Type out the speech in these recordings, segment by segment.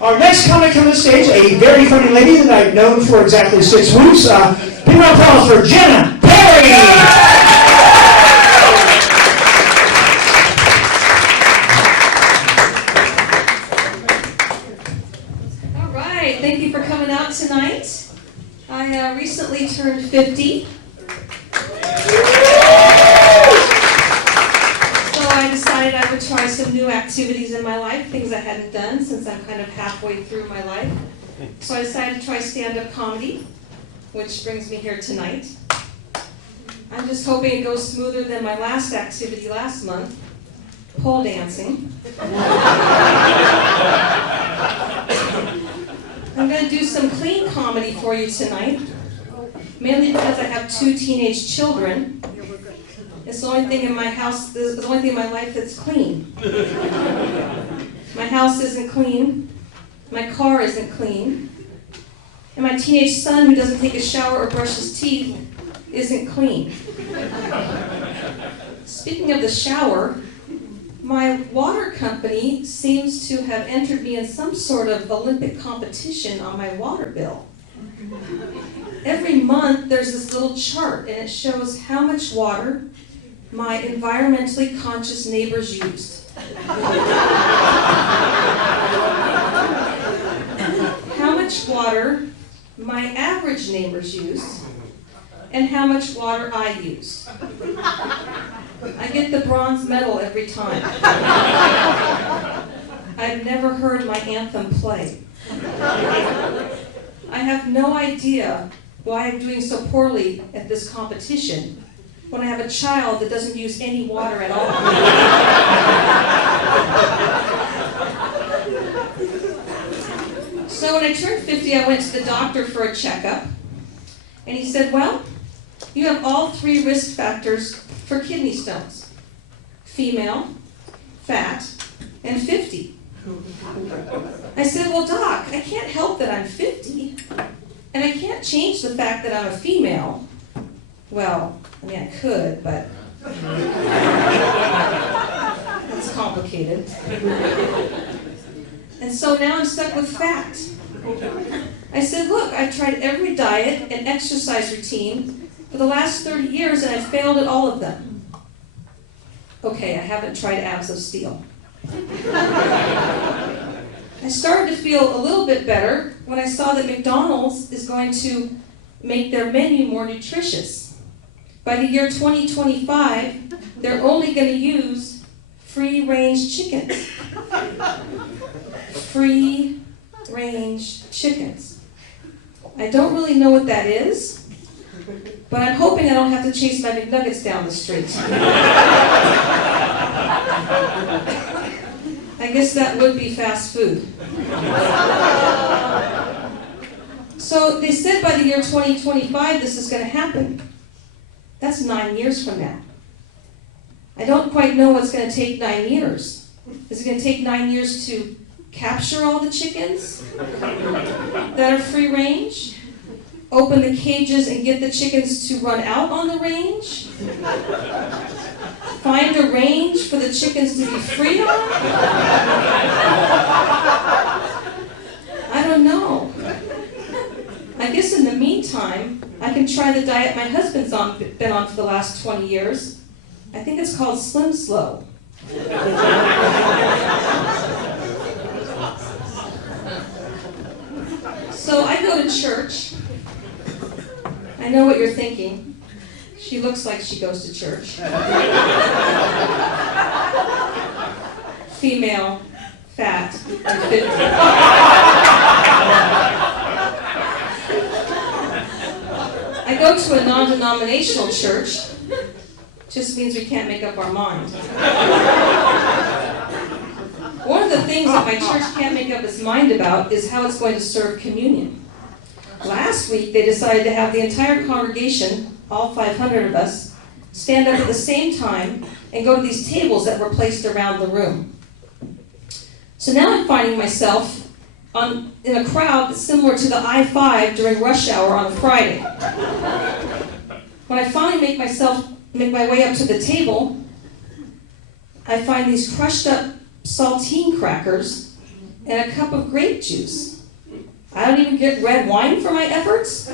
Our next comic on the stage, a very funny lady that I've known for exactly 6 weeks. Big round of applause for Jenna. All right, thank you for coming out tonight. I recently turned 50. I decided I would try some new activities in my life, things I hadn't done since I'm kind of halfway through my life. So I decided to try stand-up comedy, which brings me here tonight. I'm just hoping it goes smoother than my last activity last month, pole dancing. I'm going to do some clean comedy for you tonight, mainly because I have 2 teenage children. It's the only thing in my house, the only thing in my life that's clean. My house isn't clean, my car isn't clean, and my teenage son, who doesn't take a shower or brush his teeth, isn't clean. Speaking of the shower, my water company seems to have entered me in some sort of Olympic competition on my water bill. Every month there's this little chart, and it shows how much water my environmentally conscious neighbors used. How much water my average neighbors used, and how much water I used. I get the bronze medal every time. I've never heard my anthem play. I have no idea why I'm doing so poorly at this competition when I have a child that doesn't use any water at all. So when I turned 50, I went to the doctor for a checkup, and he said, well, you have all 3 risk factors for kidney stones: female, fat, and 50. I said, well, doc, I can't help that I'm 50, and I can't change the fact that I'm a female. Well, I mean, I could, but that's complicated. And so now I'm stuck with fat. I said, look, I've tried every diet and exercise routine for the last 30 years, and I've failed at all of them. Okay, I haven't tried abs of steel. I started to feel a little bit better when I saw that McDonald's is going to make their menu more nutritious. By the year 2025, they're only going to use free-range chickens. Free-range chickens. I don't really know what that is, but I'm hoping I don't have to chase my McNuggets down the street. I guess that would be fast food. So they said by the year 2025 this is going to happen. That's 9 years from now. I don't quite know what's going to take 9 years. Is it going to take 9 years to capture all the chickens that are free range? Open the cages and get the chickens to run out on the range? Find a range for the chickens to be free on? I don't know. I guess in the meantime, I can try the diet my husband's been on for the last 20 years. I think it's called Slim Slow. So I go to church. I know what you're thinking. She looks like she goes to church. Female, fat, and 50. I go to a non-denominational church. Just means we can't make up our mind. One of the things that my church can't make up its mind about is how it's going to serve communion. Last week, they decided to have the entire congregation, all 500 of us, stand up at the same time and go to these tables that were placed around the room. So now I'm finding myself in a crowd that's similar to the I-5 during rush hour on a Friday. When I finally make my way up to the table, I find these crushed up saltine crackers and a cup of grape juice. I don't even get red wine for my efforts.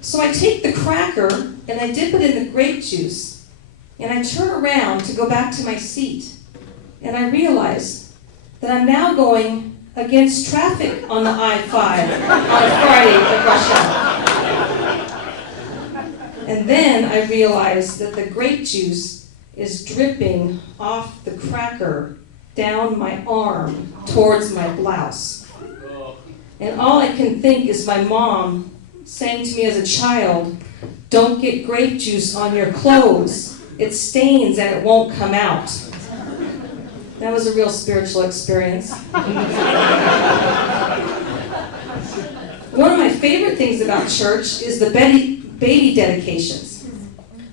So I take the cracker and I dip it in the grape juice, and I turn around to go back to my seat, and I realize that I'm now going against traffic on the I-5 on a Friday at rush hour. And then I realize that the grape juice is dripping off the cracker down my arm towards my blouse. And all I can think is my mom saying to me as a child, "Don't get grape juice on your clothes. It stains and it won't come out." That was a real spiritual experience. One of my favorite things about church is the baby dedications.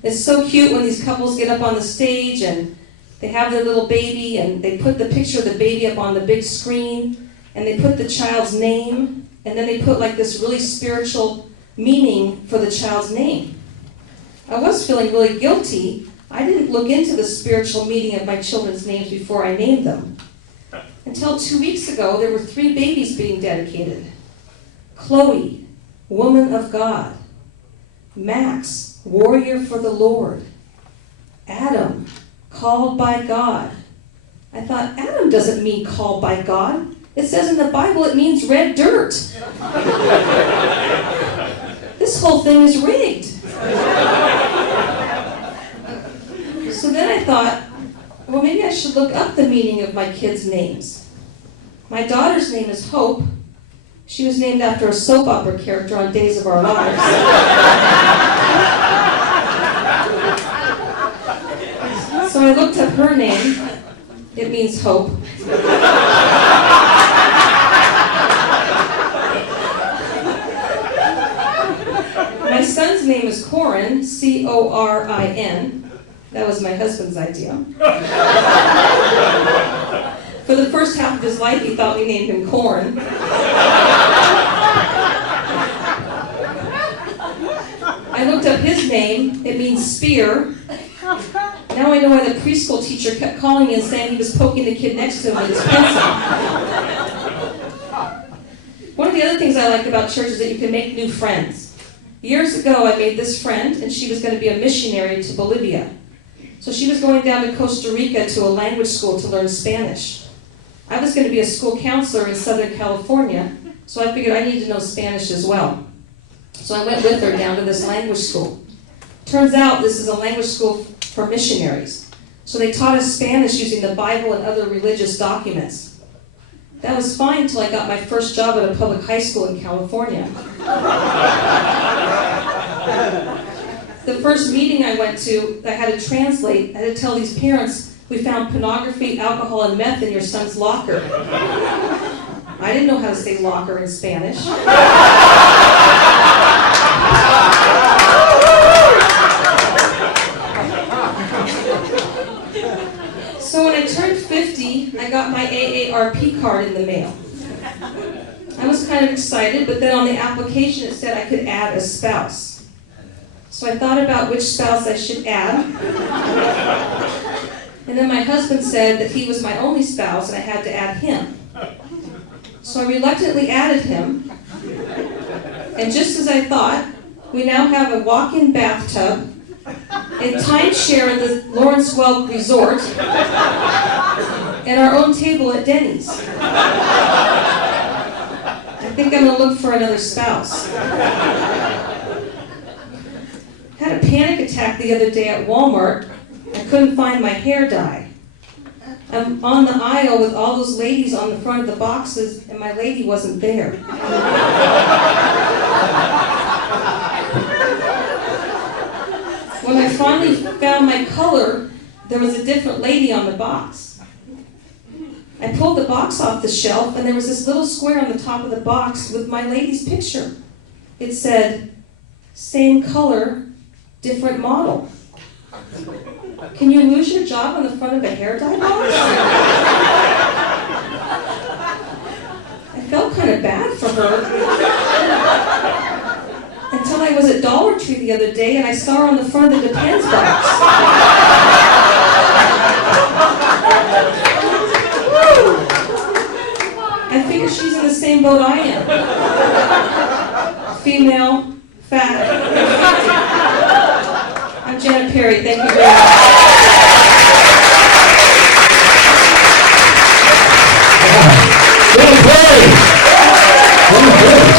It's so cute when these couples get up on the stage and they have their little baby and they put the picture of the baby up on the big screen and they put the child's name and then they put like this really spiritual meaning for the child's name. I was feeling really guilty. I didn't look into the spiritual meaning of my children's names before I named them. Until 2 weeks ago, there were 3 babies being dedicated. Chloe, woman of God. Max, warrior for the Lord. Adam, called by God. I thought, Adam doesn't mean called by God. It says in the Bible it means red dirt. This whole thing is rigged. So then I thought, well, maybe I should look up the meaning of my kids' names. My daughter's name is Hope. She was named after a soap opera character on Days of Our Lives. So I looked up her name. It means hope. My son's name is Corin, C-O-R-I-N. That was my husband's idea. For the first half of his life, he thought we named him Corn. I looked up his name. It means spear. Now I know why the preschool teacher kept calling me and saying he was poking the kid next to him with his pencil. One of the other things I like about church is that you can make new friends. Years ago, I made this friend, and she was going to be a missionary to Bolivia. So she was going down to Costa Rica to a language school to learn Spanish. I was going to be a school counselor in Southern California, so I figured I need to know Spanish as well. So I went with her down to this language school. Turns out this is a language school for missionaries. So they taught us Spanish using the Bible and other religious documents. That was fine until I got my first job at a public high school in California. The first meeting I went to, I had to translate. I had to tell these parents, we found pornography, alcohol, and meth in your son's locker. I didn't know how to say locker in Spanish. So when I turned 50, I got my AARP card in the mail. I was kind of excited, but then on the application it said I could add a spouse. So I thought about which spouse I should add. And then my husband said that he was my only spouse and I had to add him. So I reluctantly added him. And just as I thought, we now have a walk-in bathtub, a timeshare at the Lawrence Welk Resort, and our own table at Denny's. I think I'm going to look for another spouse. I had a panic attack the other day at Walmart. I couldn't find my hair dye. I'm on the aisle with all those ladies on the front of the boxes, and my lady wasn't there. When I finally found my color, there was a different lady on the box. I pulled the box off the shelf, and there was this little square on the top of the box with my lady's picture. It said, "Same color, different model." Can you lose your job on the front of a hair dye box? I felt kind of bad for her. Until I was at Dollar Tree the other day and I saw her on the front of the Depends box. because she's in the same boat I am. Female, fat, I'm Jenna Perry. Thank you very much. Jenna Perry!